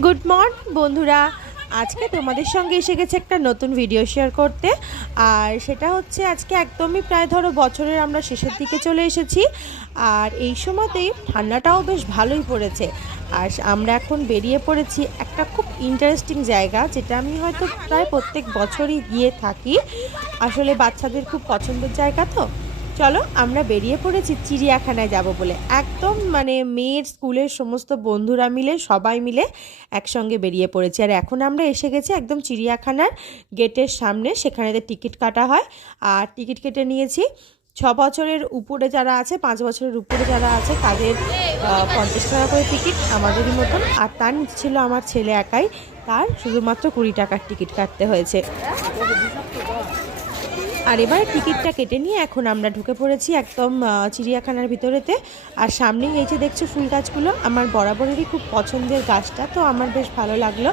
Good morning বন্ধুরা। আজকে তোমাদের সঙ্গে এসে গেছে একটা নতুন ভিডিও শেয়ার করতে। আর সেটা হচ্ছে আজকে একদমই প্রায় ধরো বছরের আমরা শেষের দিকে চলে এসেছি। আর এই সময়তেই ঠান্ডাটাও বেশ ভালোই পড়েছে। আর আমরা এখন বেরিয়ে পড়েছি একটা খুব ইন্টারেস্টিং জায়গা, যেটা আমি হয়তো প্রায় প্রত্যেক বছরই গিয়ে থাকি। আসলে বাচ্চাদের খুব পছন্দের জায়গা তো। চলো আমরা বেরিয়ে পড়েছি চিড়িয়াখানায় যাব বলে। একদম মানে মেয়ের স্কুলের সমস্ত বন্ধুরা মিলে সবাই মিলে একসঙ্গে বেরিয়ে পড়েছি। আর এখন আমরা এসে গেছি একদম চিড়িয়াখানার গেটের সামনে, সেখানেতে টিকিট কাটা হয়। আর টিকিট কেটে নিয়েছি। 6 বছরের উপরে যারা আছে, 5 বছরের উপরে যারা আছে তাদের 50 টাকা করে টিকিট, আমাদেরই মতন। আর তার নিচে ছিল আমার ছেলে একাই, তার শুধুমাত্র 20 টাকার টিকিট কাটতে হয়েছে। আর এবার টিকিটটা কেটে নিয়ে এখন আমরা ঢুকে পড়েছি একদম চিড়িয়াখানার ভিতরেতে। আর সামনেই এই যে দেখছো ফুল গাছগুলো, আমার বরাবরেরই খুব পছন্দের গাছটা, তো আমার বেশ ভালো লাগলো।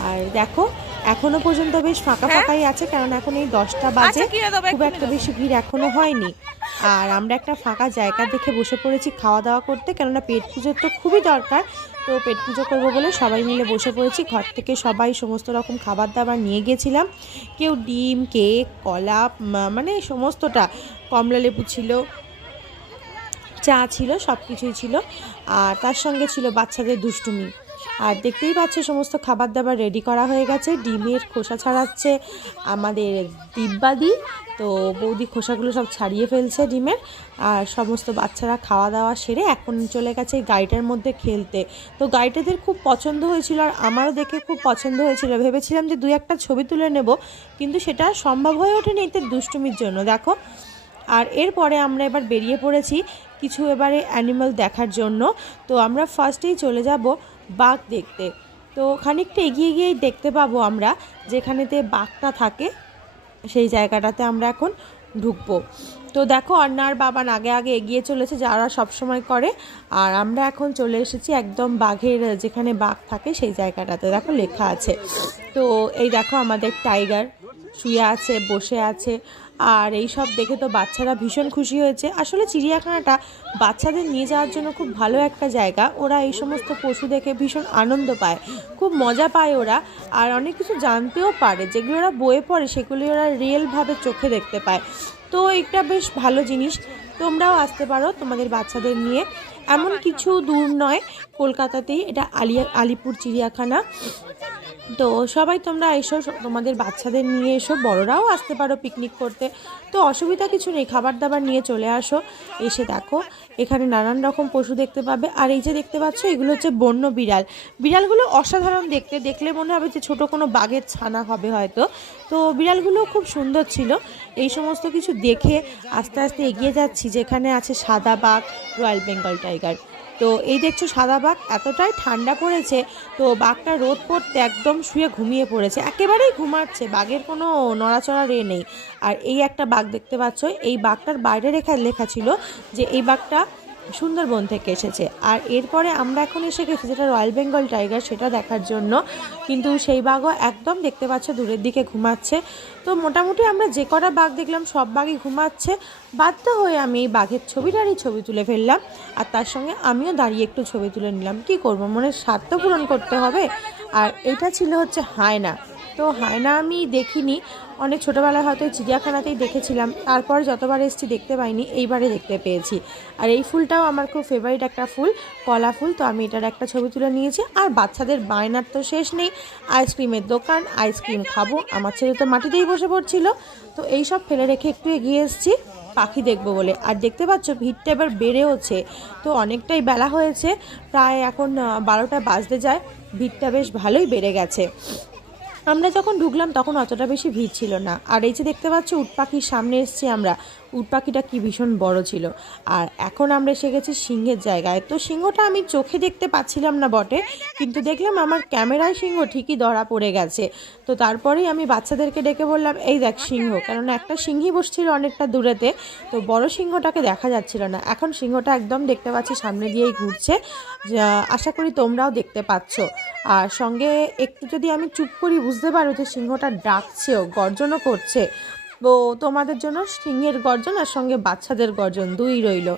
আর দেখো এখনো পর্যন্ত বেশ ফাঁকা ফাঁকাই আছে, কারণ এখন এই 10টা বাজে, খুব একটা বেশি ভিড় এখনো হয়নি। আর আমরা একটা ফাঁকা জায়গা দেখে বসে পড়েছি খাওয়া দাওয়া করতে, কেননা পেট পুজোর তো খুবই দরকার। তো পেট পুজো করবো বলে সবাই মিলে বসে পড়েছি। ঘর থেকে সবাই সমস্ত রকম খাবার দাবার নিয়ে গিয়েছিলাম। কেউ ডিম, কেক, কলা, মানে সমস্তটা, কমলা লেবু ছিল, চা ছিল, সব কিছুই ছিল। আর তার সঙ্গে ছিল বাচ্চাদের দুষ্টুমি। আর দেখতেই পাচ্ছ সমস্ত খাবার দাবার রেডি করা হয়ে গেছে। ডিমের খোসা ছাড়াচ্ছে আমাদের দিব্যাদি, তো বৌদি খোসাগুলো সব ছাড়িয়ে ফেলছে ডিমের। আর সমস্ত বাচ্চারা খাওয়া দাওয়া সেরে এখন চলে গেছে এই গাড়িটার মধ্যে খেলতে। তো গাড়িটাদের খুব পছন্দ হয়েছিল, আর আমারও দেখে খুব পছন্দ হয়েছিল। ভেবেছিলাম যে 2-1টা ছবি তুলে নেব, কিন্তু সেটা সম্ভব হয়ে ওঠেনি এদের দুষ্টুমির জন্য, দেখো। আর এরপরে আমরা এবার বেরিয়ে পড়েছি কিছু এবারে অ্যানিমাল দেখার জন্য। তো আমরা ফার্স্টেই চলে যাব বাঘ দেখতে। তো খানিকটা এগিয়ে গিয়েই দেখতে পাবো আমরা যেখানেতে বাঘটা থাকে, সেই জায়গাটাতে আমরা এখন ঢুকবো। তো দেখো অন্যার বাবান আগে আগে এগিয়ে চলেছে, যারা সব সময় করে। আর আমরা এখন চলে এসেছি একদম বাঘের যেখানে বাঘ থাকে সেই জায়গাটাতে, দেখো লেখা আছে। তো এই দেখো আমাদের টাইগার শুয়ে আছে, বসে আছে। আর এই সব দেখে তো বাচ্চারা ভীষণ খুশি হয়েছে। আসলে চিড়িয়াখানাটা বাচ্চাদের নিয়ে যাওয়ার জন্য খুব ভালো একটা জায়গা। ওরা এই সমস্ত পশু দেখে ভীষণ আনন্দ পায়, খুব মজা পায় ওরা। আর অনেক কিছু জানতেও পারে, যেগুলো ওরা বইয়ে পড়ে সেগুলি ওরা রিয়েলভাবে চোখে দেখতে পায়। তো এটা বেশ ভালো জিনিস। তোমরাও আসতে পারো তোমাদের বাচ্চাদের নিয়ে। এমন কিছু দূর নয়, কলকাতাতেই এটা আলিপুর চিড়িয়াখানা। তো সবাই তোমরা এসো, তোমাদের বাচ্চাদের নিয়ে এসো, বড়রাও আসতে পারো পিকনিক করতে। তো অসুবিধা কিছু নেই, খাবার দাবার নিয়ে চলে আসো। এসে দেখো এখানে নানান রকম পশু দেখতে পাবে। আর এই যে দেখতে পাচ্ছ এগুলো হচ্ছে বন্য বিড়াল। বিড়ালগুলো অসাধারণ দেখতে, দেখলে মনে হবে যে ছোট কোনো বাঘের ছানা হবে হয়তো। তো বিড়ালগুলো খুব সুন্দর ছিল। এই সমস্ত কিছু দেখে আস্তে আস্তে এগিয়ে যাচ্ছি যেখানে আছে সাদা বাঘ, রয়্যাল বেঙ্গল টাইগার। তো এই দেখছো সাদা বাঘ, এতটাই ঠান্ডা পড়েছে, তো বাঘটা রোদ পড়তে একদম শুয়ে ঘুমিয়ে পড়েছে, একেবারেই ঘুমাচ্ছে, বাঘের কোনো নড়াচড়া নেই। আর এই একটা বাঘ দেখতে পাচ্ছ, এই বাঘটার বাইরে লেখা ছিল যে এই বাঘটা সুন্দরবন থেকে এসেছে। আর এরপরে আমরা এখন এসে গেছি যেটা রয়্যাল বেঙ্গল টাইগার, সেটা দেখার জন্য। কিন্তু সেই বাঘও একদম দেখতে পাচ্ছ দূরের দিকে ঘুমাচ্ছে। তো মোটামুটি আমরা যে কটা বাঘ দেখলাম সব বাঘই ঘুমাচ্ছে। বাধ্য হয়ে আমি এই বাঘের ছবি তুলে ফেললাম। আর তার সঙ্গে আমিও দাঁড়িয়ে একটু ছবি তুলে নিলাম। কি করব, মনের স্বার্থ পূরণ করতে হবে। আর এটা ছিল হচ্ছে হায়না। তো হায়না আমি দেখিনি, অনেক ছোটোবেলায় হয়তো চিড়িয়াখানাতেই দেখেছিলাম, তারপর যতবার এসেছি দেখতে পাইনি, এইবারে দেখতে পেয়েছি। আর এই ফুলটাও আমার খুব ফেভারিট একটা ফুল, কলা ফুল। তো আমি এটার একটা ছবি তুলে নিয়েছি। আর বাচ্চাদের বায়নার তো শেষ নেই, আইসক্রিমের দোকান, আইসক্রিম খাবো। আমার ছেলে তো মাটিতেই বসে পড়ছিল। তো এই সব ফেলে রেখে একটু এগিয়ে এসেছি পাখি দেখবো বলে। আর দেখতে পাচ্ছ ভিড়টা এবার বেড়েওছে, তো অনেকটাই বেলা হয়েছে, প্রায় এখন 12টা বাজতে যায়। ভিড়টা বেশ ভালোই বেড়ে গেছে। আমরা যখন ঢুকলাম তখন অতটা বেশি ভিড় ছিল না। আর এই যে দেখতে পাচ্ছ উট পাখির সামনে এসেছি আমরা, উট পাখিটা কি ভীষণ বড় ছিল। আর এখন আমরা এসে গেছি সিংহের জায়গায়। তো সিংহটা আমি চোখে দেখতে পাচ্ছিলাম না বটে, কিন্তু দেখলাম আমার ক্যামেরায় সিংহ ঠিকই ধরা পড়ে গেছে। তো তারপরেই আমি বাচ্চাদেরকে ডেকে বললাম এই দেখ সিংহ, কেননা একটা সিংহই বসছিল অনেকটা দূরেতে, তো বড় সিংহটাকে দেখা যাচ্ছিল না। এখন সিংহটা একদম দেখতে পাচ্ছি সামনে দিয়েই ঘুরছে, আশা করি তোমরাও দেখতে পাচ্ছ। আর সঙ্গে একটু যদি আমি চুপ করি বুঝতে পারো যে সিংহটা ডাকছেও, গর্জনও করছে। তো তোমাদের জন্য সিংহের গর্জন আর সঙ্গে বাচ্চাদের গর্জন দুই রইল,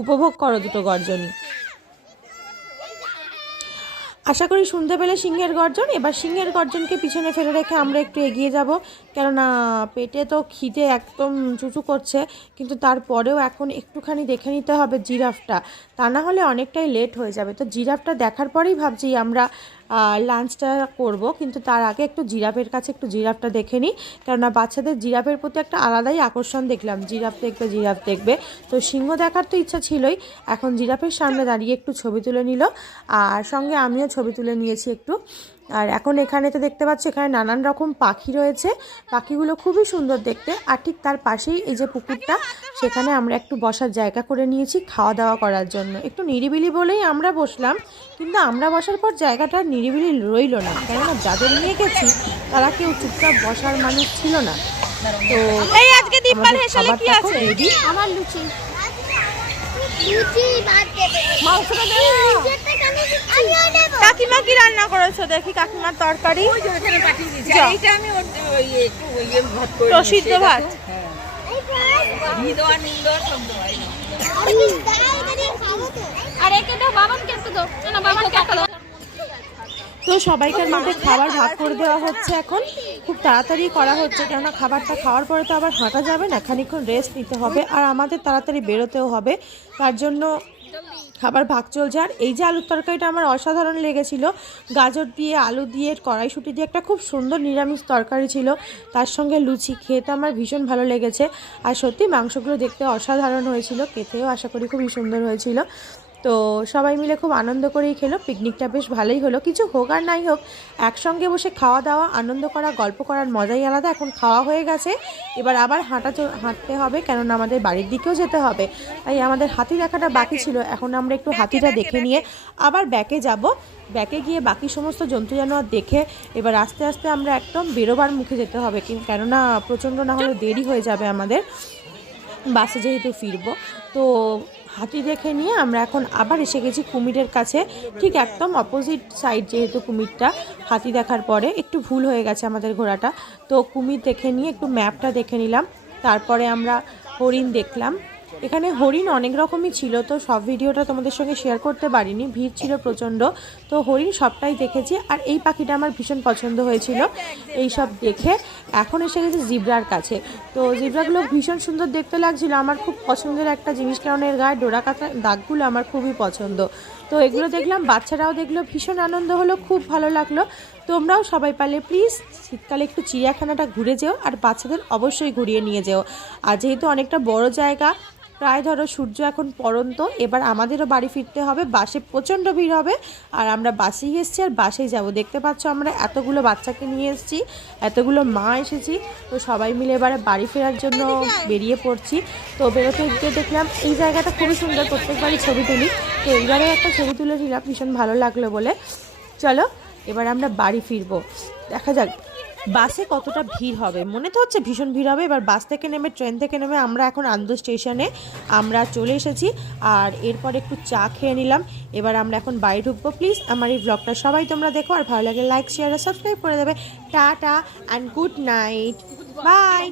উপভোগ করো দুটো গর্জনই। আশা করি শুনতে পেলে সিংহের গর্জন। এবার সিংহের গর্জনকে পিছনে ফেলে রেখে আমরা একটু এগিয়ে যাব, কেননা পেটে তো খিদে একদম চুচু করছে, কিন্তু তারপরেও এখন একটুখানি দেখে নিতে হবে জিরাফটা, তা না হলে অনেকটাই লেট হয়ে যাবে। তো জিরাফটা দেখার পরেই ভাবছি আমরা লাঞ্চটা করব, কিন্তু তার আগে একটু জিরাফের কাছে একটু জিরাফটা দেখে নিই, কেননা বাচ্চাদের জিরাফের প্রতি একটা আলাদাই আকর্ষণ দেখলাম, জিরাফ দেখবে জিরাফ দেখবে। তো সিংহ দেখার তো ইচ্ছা ছিলই, এখন জিরাফের সামনে দাঁড়িয়ে একটু ছবি তুলে নিল, আর সঙ্গে আমিও ছবি তুলে নিয়েছি একটু। আর এখন এখানেতে দেখতে পাচ্ছি এখানে নানান রকম পাখি রয়েছে, পাখিগুলো খুবই সুন্দর দেখতে। আর ঠিক তার পাশেই এই যে পুকুরটা, সেখানে আমরা একটু বসার জায়গা করে নিয়েছি খাওয়া দাওয়া করার জন্য। একটু নিরিবিলি বলেই আমরা বসলাম, কিন্তু আমরা বসার পর জায়গাটা নিরিবিলি রইল না, কেননা যাদের নিয়ে গেছি তারা কেউ চুপচাপ বসার মানুষ ছিল না। তো এই আজকে দীপার হেসেলে কি আছে? আমার লুচি লুচি ভাত দেবে মাংসটা দে। আমিও নেব কাকিমা কি রান্না করেছো দেখি, কাকিমার তরকারি ওই যে ওখানে পাঠিয়ে দিয়েছি। যা। এইটা আমি ওই একটু ভাত করে তো নিয়েছি। সিদ্ধ এটা তো- ভাত। হ্যাঁ। এই ভাত ঘি দেওয়া নুন দেওয়া সব দেওয়া এই নাও। আমি তাড়াতাড়ি খাবো তো আর একে দাও, বাবাকে একটু দাও। না বাবাকে একটা দাও। তো সবাইকার মধ্যে খাবার ভাগ করে দেওয়া হচ্ছে, এখন খুব তাড়াতাড়ি করা হচ্ছে, কেননা খাবারটা খাওয়ার পরে তো আবার হাঁটা যাবে না, খানিকক্ষণ রেস্ট নিতে হবে, আর আমাদের তাড়াতাড়ি বেরোতেও হবে, তার জন্য খাবার ভাগ চলছে। আর এই যে আলুর তরকারিটা আমার অসাধারণ লেগেছিল, গাজর দিয়ে আলু দিয়ে কড়াইশুঁটি দিয়ে একটা খুব সুন্দর নিরামিষ তরকারি ছিল, তার সঙ্গে লুচি, খেতে আমার ভীষণ ভালো লেগেছে। আর সত্যি মাংসগুলো দেখতে অসাধারণ হয়েছিল, খেতেও আশা করি খুবই সুন্দর হয়েছিল। তো সবাই মিলে খুব আনন্দ করেই খেলো, পিকনিকটা বেশ ভালোই হলো। কিছু হোক আর নাই হোক, একসঙ্গে বসে খাওয়া দাওয়া, আনন্দ করা, গল্প করার মজাই আলাদা। এখন খাওয়া হয়ে গেছে, এবার আবার হাঁটতে হবে, কেননা আমাদের বাড়ির দিকেও যেতে হবে, তাই আমাদের হাতি দেখাটা বাকি ছিল। এখন আমরা একটু হাতিটা দেখে নিয়ে আবার ব্যাকে যাব, ব্যাকে গিয়ে বাকি সমস্ত জন্তু জানোয়ার দেখে এবার আস্তে আস্তে আমরা একদম বেরোবার মুখে যেতে হবে, কেননা প্রচণ্ড না হলে দেরি হয়ে যাবে আমাদের, বাসে যেহেতু ফিরবো। তো হাতি দেখে নিয়ে আমরা এখন আবার এসে গেছি কুমিরের কাছে, ঠিক একদম অপোজিট সাইড, যেহেতু কুমিরটা হাতি দেখার পরে একটু ভুল হয়ে গেছে আমাদের ঘোরাটা। তো কুমির দেখে নিয়ে একটু ম্যাপটা দেখে নিলাম, তারপরে আমরা হরিণ দেখলাম। এখানে হরিণ অনেক রকমই ছিল, তো সব ভিডিওটা তোমাদের সঙ্গে শেয়ার করতে পারিনি, ভিড় ছিল প্রচণ্ড। তো হরিণ সবটাই দেখেছি, আর এই পাখিটা আমার ভীষণ পছন্দ হয়েছিল। এই সব দেখে এখন এসে গেছি জিব্রার কাছে। তো জিব্রাগুলো ভীষণ সুন্দর দেখতে লাগছিল, আমার খুব পছন্দের একটা জিনিস, কারণ এর গায়ে ডোরা কাটা দাগগুলো আমার খুবই পছন্দ। তো এগুলো দেখলাম, বাচ্চারাও দেখলো, ভীষণ আনন্দ হলো, খুব ভালো লাগলো। তোমরাও সবাই পারলে প্লিজ শীতকালে একটু চিড়িয়াখানাটা ঘুরে যেও, আর বাচ্চাদের অবশ্যই ঘুরিয়ে নিয়ে যেও। আর যেহেতু অনেকটা বড় জায়গা, প্রায় ধরো সূর্য এখন পড়ন্ত, এবার আমাদেরও বাড়ি ফিরতে হবে, বাসে প্রচণ্ড ভিড় হবে, আর আমরা বাসেই এসেছি আর বাসেই যাব। দেখতে পাচ্ছ আমরা এতগুলো বাচ্চাকে নিয়ে এসেছি, এতগুলো মা এসেছি, তো সবাই মিলে এবারে বাড়ি ফেরার জন্য বেরিয়ে পড়ছি। তো বেরোতে গিয়ে দেখলাম এই জায়গাটা খুবই সুন্দর, প্রত্যেকবারই ছবি তুলি, তো এইবারে একটা ছবি তুলে নিলাম, ভীষণ ভালো লাগলো বলে। চলো এবার আমরা বাড়ি ফিরবো, দেখা যাক বাসে কতটা ভিড় হবে। মনে তো হচ্ছে ভীষণ ভিড় হবে। এবার বাস থেকে নেমে, ট্রেন থেকে নেমে আমরা এখন আনন্দ স্টেশনে আমরা চলে এসেছি, আর এরপর একটু চা খেয়ে নিলাম। এবার আমরা এখন বাড়ি ঢুকবো। প্লিজ আমার এই ব্লগটা সবাই তোমরা দেখো, আর ভালো লাগে লাইক, শেয়ার আর সাবস্ক্রাইব করে দেবে। Tata and good night, by.